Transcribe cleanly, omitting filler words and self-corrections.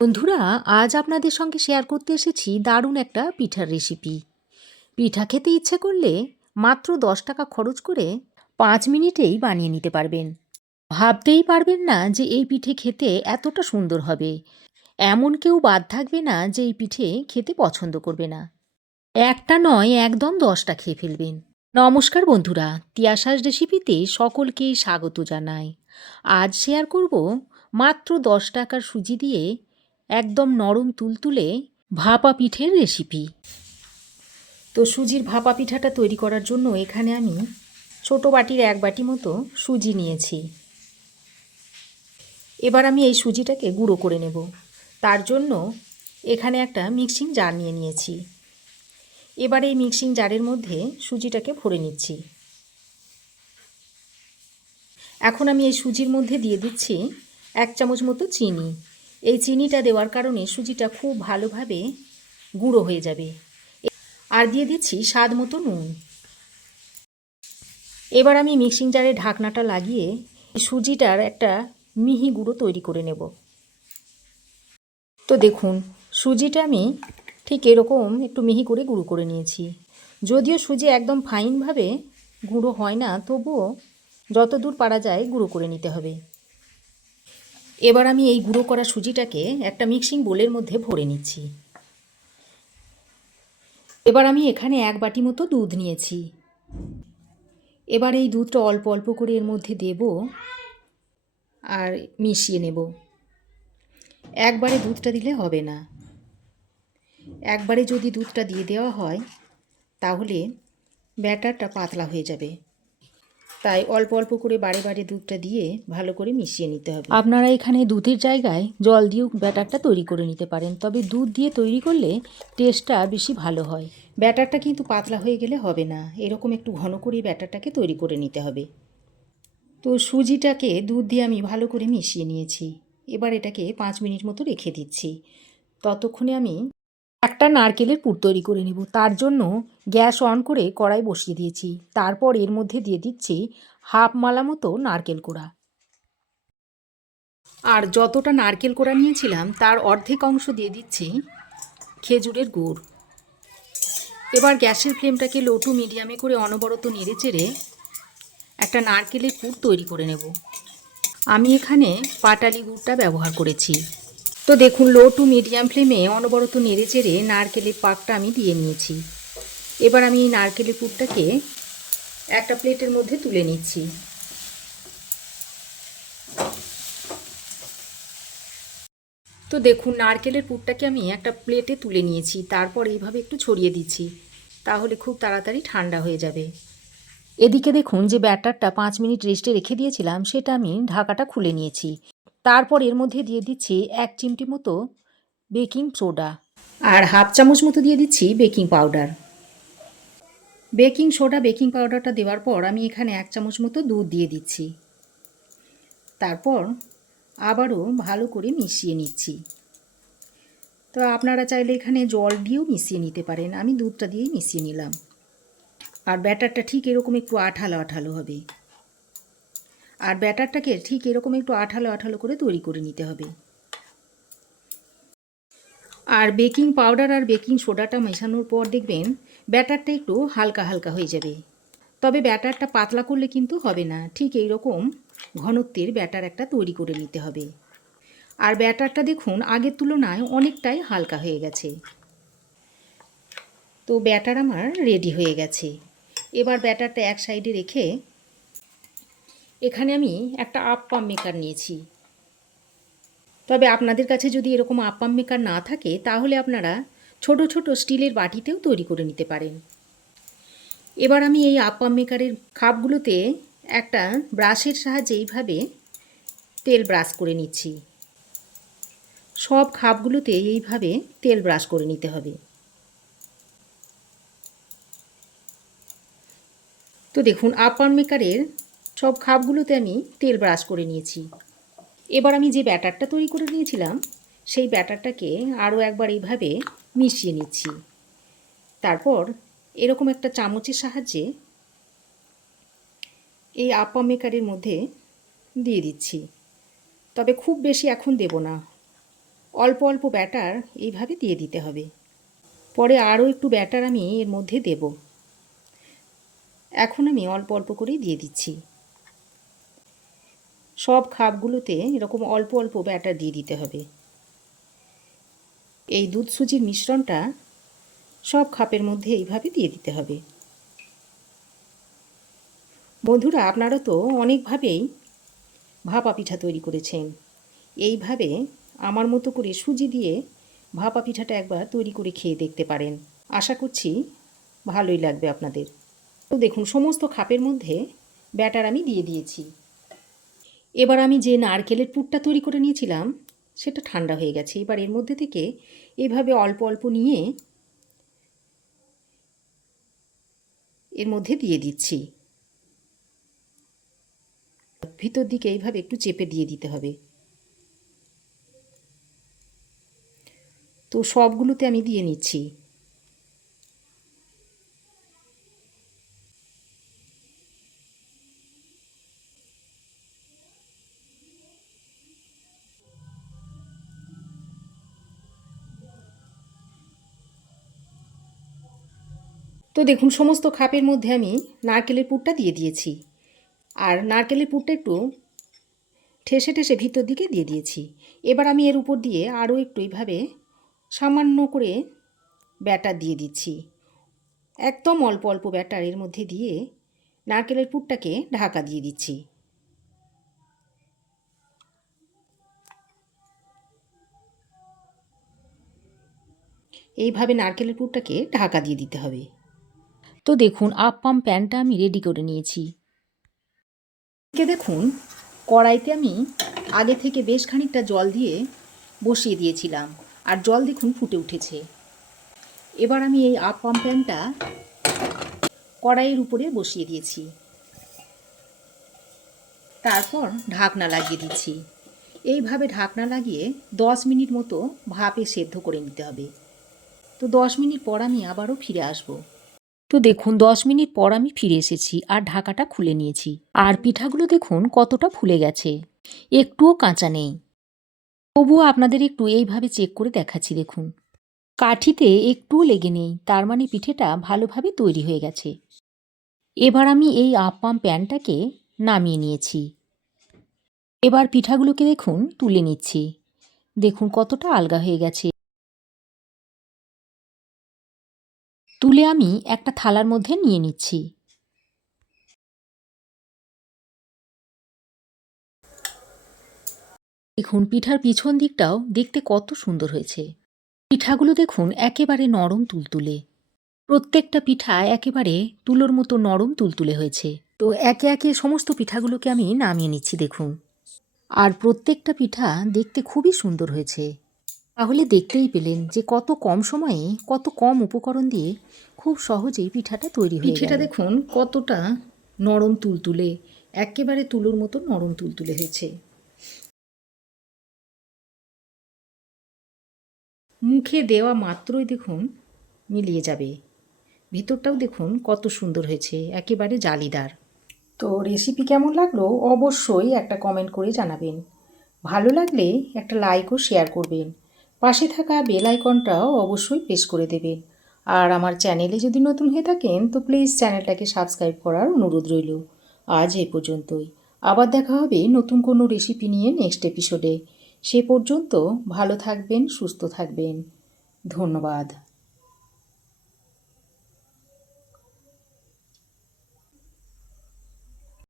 বন্ধুরা, আজ আপনাদের সঙ্গে শেয়ার করতে এসেছি দারুণ একটা পিঠার রেসিপি। পিঠা খেতে ইচ্ছে করলে মাত্র 10 টাকা খরচ করে 5 মিনিটেই বানিয়ে নিতে পারবেন। ভাবতেই পারবেন না যে এই পিঠে খেতে এতটা সুন্দর হবে। এমন কেউ বাদ থাকবে না যে এই পিঠে খেতে পছন্দ করবে না। একটা নয়, একদম 10টা খেয়ে ফেলবেন। নমস্কার বন্ধুরা, তিয়াশাস রেসিপিতে সকলকেই স্বাগত জানাই। আজ শেয়ার করব মাত্র 10 টাকার সুজি দিয়ে একদম নরম তুলতুলে ভাপা পিঠের রেসিপি। তো সুজির ভাপা পিঠাটা তৈরি করার জন্য এখানে আমি ছোট বাটির 1 বাটি মতো সুজি নিয়েছি। এবার আমি এই সুজিটাকে গুঁড়ো করে নেব। তার জন্য এখানে একটা মিক্সিং জার নিয়ে নিয়েছি। এবার এই মিক্সিং জারের মধ্যে সুজিটাকে ভরে নিচ্ছি। এখন আমি এই সুজির মধ্যে দিয়ে দিচ্ছি 1 চামচ মতো চিনি। এই চিনিটা দেওয়ার কারণে সুজিটা খুব ভালোভাবে গুঁড়ো হয়ে যাবে। আর দিয়ে দিচ্ছি স্বাদ মতো নুন। এবার আমি মিক্সিং জারে ঢাকনাটা লাগিয়ে সুজিটার একটা মিহি গুঁড়ো তৈরি করে নেব। তো দেখুন, সুজিটা আমি ঠিক এরকম একটু মিহি করে গুঁড়ো করে নিয়েছি। যদিও সুজি একদম ফাইনভাবে গুঁড়ো হয় না, তবুও যত দূর পারা যায় গুঁড়ো করে নিতে হবে। এবার আমি এই গুঁড়ো করা সুজিটাকে একটা মিক্সিং বোলের মধ্যে ভরে নিচ্ছি। এবার আমি এখানে 1 বাটি মতো দুধ নিয়েছি। এবার এই দুধটা অল্প অল্প করে এর মধ্যে দেব আর মিশিয়ে নেব। একবারে দুধটা দিলে হবে না। একবারে যদি দুধটা দিয়ে দেওয়া হয় তাহলে ব্যাটারটা পাতলা হয়ে যাবে। তাই অল্প অল্প করে বারে বারে দুধটা দিয়ে ভালো করে মিশিয়ে নিতে হবে। আপনারা এখানে দুধের জায়গায় জল দিয়েও ব্যাটারটা তৈরি করে নিতে পারেন, তবে দুধ দিয়ে তৈরি করলে টেস্টটা বেশি ভালো হয়। ব্যাটারটা কিন্তু পাতলা হয়ে গেলে হবে না, এরকম একটু ঘন করে ব্যাটারটাকে তৈরি করে নিতে হবে। তো সুজিটাকে দুধ দিয়ে আমি ভালো করে মিশিয়ে নিয়েছি। এবার এটাকে 5 মিনিট মতো রেখে দিচ্ছি। ততক্ষণে আমি একটা নারকেলের পুর তৈরি করে নেব। তার জন্য গ্যাস অন করে কড়াই বসিয়ে দিয়েছি। তারপর এর মধ্যে দিয়ে দিচ্ছি হাফ মালা মতো নারকেল কোড়া। আর যতটা নারকেল কোড়া নিয়েছিলাম তার অর্ধেক অংশ দিয়ে দিচ্ছি খেজুরের গুড়। এবার গ্যাসের ফ্লেমটাকে লো টু মিডিয়ামে করে অনবরত নেড়ে চেড়ে একটা নারকেলের পুর তৈরি করে নেব। আমি এখানে পাটালি গুড়টা ব্যবহার করেছি। তো দেখুন, লো টু মিডিয়াম ফ্লেমে অনবরত নেড়ে চেড়ে নারকেলের পাকটা আমি দিয়ে নিয়েছি। এবার আমি এই নারকেলের পুরটাকে একটা প্লেটের মধ্যে তুলে নিচ্ছি। তো দেখুন, নারকেলের পুরটাকে আমি একটা প্লেটে তুলে নিয়েছি। তারপর এইভাবে একটু ছড়িয়ে দিচ্ছি, তাহলে খুব তাড়াতাড়ি ঠান্ডা হয়ে যাবে। এদিকে দেখুন, যে ব্যাটারটা 5 মিনিট রেস্টে রেখে দিয়েছিলাম সেটা আমি ঢাকাটা খুলে নিয়েছি। তারপর এর মধ্যে দিয়ে দিচ্ছি 1 চিমটি মতো বেকিং সোডা আর হাফ চামচ মতো দিয়ে দিচ্ছি baking powder. Baking soda baking পাউডারটা দেওয়ার পর আমি এখানে 1 চামচ মতো দুধ দিয়ে দিচ্ছি। তারপর আবারও ভালো করে মিশিয়ে নিচ্ছি। তো আপনারা চাইলে এখানে জল দিয়েও মিশিয়ে নিতে পারেন, আমি দুধটা দিয়েই মিশিয়ে নিলাম। আর ব্যাটারটা ঠিক এরকম একটু আঠালো আঠালো হবে। আর ব্যাটারটাকে ঠিক এরকম একটু আঠালো আঠালো করে তৈরি করে নিতে হবে। আর বেকিং পাউডার আর বেকিং সোডাটা মেশানোর পর দেখবেন ব্যাটারটা একটু হালকা হালকা হয়ে যাবে। তবে ব্যাটারটা পাতলা করলে কিন্তু হবে না, ঠিক এই রকম ঘনত্বের ব্যাটার একটা তৈরি করে নিতে হবে। আর ব্যাটারটা দেখুন আগের তুলনায় অনেকটাই হালকা হয়ে গেছে। তো ব্যাটার আমার রেডি হয়ে গেছে। এবার ব্যাটারটা এক সাইডে রেখে এখানে আমি একটা আপ্পাম মেকার নিয়েছি। তবে আপনাদের কাছে যদি এরকম আপ্পাম মেকার না থাকে তাহলে আপনারা ছোট ছোট স্টিলের বাটিতেও তৈরি করে নিতে পারেন। এবার আমি এই আপ্পাম মেকারের খাপগুলোতে একটা ব্রাশের সাহায্যে এইভাবে তেল ব্রাশ করে নিচ্ছি। সব খাপগুলোতে এইভাবে তেল ব্রাশ করে নিতে হবে। তো দেখুন, আপ্পাম মেকারের সব খাপগুলোতে আমি তেল ব্রাশ করে নিয়েছি। এবার আমি যে ব্যাটারটা তৈরি করে নিয়েছিলাম সেই ব্যাটারটাকে আরও একবার এইভাবে মিশিয়ে নিচ্ছি। তারপর এরকম একটা চামচের সাহায্যে এই আপ্পাম মেকারের মধ্যে দিয়ে দিচ্ছি। তবে খুব বেশি এখন দেব না, অল্প অল্প ব্যাটার এইভাবে দিয়ে দিতে হবে। পরে আরও একটু ব্যাটার আমি এর মধ্যে দেব। এখন আমি অল্প অল্প করেই দিয়ে দিচ্ছি। সব খাপগুলোতে এরকম অল্প অল্প ব্যাটার দিয়ে দিতে হবে। এই দুধ সুজির মিশ্রণটা সব খাপের মধ্যে এইভাবে দিয়ে দিতে হবে। বন্ধুরা, আপনারা তো অনেকভাবেই ভাপা পিঠা তৈরি করেছেন। এইভাবে আমার মতো করে সুজি দিয়ে ভাপা পিঠাটা একবার তৈরি করে খেয়ে দেখতে পারেন। আশা করছি ভালোই লাগবে আপনাদের। তো দেখুন, সমস্ত খাপের মধ্যে ব্যাটার আমি দিয়ে দিয়েছি। এবার আমি যে নারকেলের পুরটা তৈরি করে নিয়েছিলাম সেটা ঠান্ডা হয়ে গেছে। এবার এর মধ্যে থেকে এভাবে অল্প অল্প নিয়ে এর মধ্যে দিয়ে দিচ্ছি। ভিতর দিকে এইভাবে একটু চেপে দিয়ে দিতে হবে। তো সবগুলোতে আমি দিয়ে নিচ্ছি। তো দেখুন, সমস্ত খাপের মধ্যে আমি নারকেলের পুরটা দিয়ে দিয়েছি। আর নারকেলের পুরটা একটু ঠেসে ঠেসে ভিতর দিকে দিয়ে দিয়েছি। এবার আমি এর উপর দিয়ে আরও একটু এইভাবে সামান্য করে ব্যাটার দিয়ে দিচ্ছি। একদম অল্প অল্প ব্যাটার এর মধ্যে দিয়ে নারকেলের পুরটাকে ঢাকা দিয়ে দিচ্ছি। এইভাবে নারকেলের পুরটাকে ঢাকা দিয়ে দিতে হবে। তো দেখুন, আপ্পাম প্যানটা আমি রেডি করে নিয়েছি। দেখুন, কড়াইতে আমি আগে থেকে বেশ খানিকটা জল দিয়ে বসিয়ে দিয়েছিলাম, আর জল দেখুন ফুটে উঠেছে। এবার আমি এই আপ্পাম প্যানটা কড়াইয়ের উপরে বসিয়ে দিয়েছি। তারপর ঢাকনা লাগিয়ে দিচ্ছি। এইভাবে ঢাকনা লাগিয়ে 10 মিনিট মতো ভাপে সেদ্ধ করে নিতে হবে। তো 10 মিনিট পর আমি আবারও ফিরে আসব। তো দেখুন, 10 মিনিট পর আমি ফিরে এসেছি আর ঢাকাটা খুলে নিয়েছি। আর পিঠাগুলো দেখুন কতটা ফুলে গেছে, একটুও কাঁচা নেই। তবুও আপনাদের একটু এইভাবে চেক করে দেখাচ্ছি। দেখুন, কাঠিতে একটুও লেগে নেই, তার মানে পিঠেটা ভালোভাবে তৈরি হয়ে গেছে। এবার আমি এই আপ্পাম প্যানটাকে নামিয়ে নিয়েছি। এবার পিঠাগুলোকে দেখুন তুলে নিচ্ছি। দেখুন কতটা আলগা হয়ে গেছে। তুলে আমি একটা থালার মধ্যে নিয়ে নিচ্ছি। দেখুন, পিঠার পিছন দিকটাও দেখতে কত সুন্দর হয়েছে। পিঠাগুলো দেখুন একেবারে নরম তুলতুলে। প্রত্যেকটা পিঠা একেবারে তুলোর মতো নরম তুলতুলে হয়েছে। তো একে একে সমস্ত পিঠাগুলোকে আমি নামিয়ে নিচ্ছি। দেখুন, আর প্রত্যেকটা পিঠা দেখতে খুবই সুন্দর হয়েছে। তাহলে দেখতেই পেলেন যে কত কম সময়ে কত কম উপকরণ দিয়ে খুব সহজেই পিঠাটা তৈরি হয়ে গেল। পিঠাটা দেখুন কতটা নরম তুলতুলে, একেবারে তুলোর মতো নরম তুলতুলে হয়েছে। মুখে দেওয়া মাত্রই দেখুন মিলিয়ে যাবে। ভিতরটাও দেখুন কত সুন্দর হয়েছে, একেবারে জালিদার। তো রেসিপি কেমন লাগলো অবশ্যই একটা কমেন্ট করে জানাবেন। ভালো লাগলে একটা লাইক ও শেয়ার করবেন। পাশে থাকা বেল আইকনটাও অবশ্যই প্রেস করে দেবেন। আর আমার চ্যানেলে যদি নতুন হয়ে থাকেন তো প্লিজ চ্যানেলটাকে সাবস্ক্রাইব করার অনুরোধ রইল। আজ এই পর্যন্তই। আবার দেখা হবে নতুন কোনো রেসিপি নিয়ে নেক্সট এপিসোডে। সে পর্যন্ত ভালো থাকবেন, সুস্থ থাকবেন। ধন্যবাদ।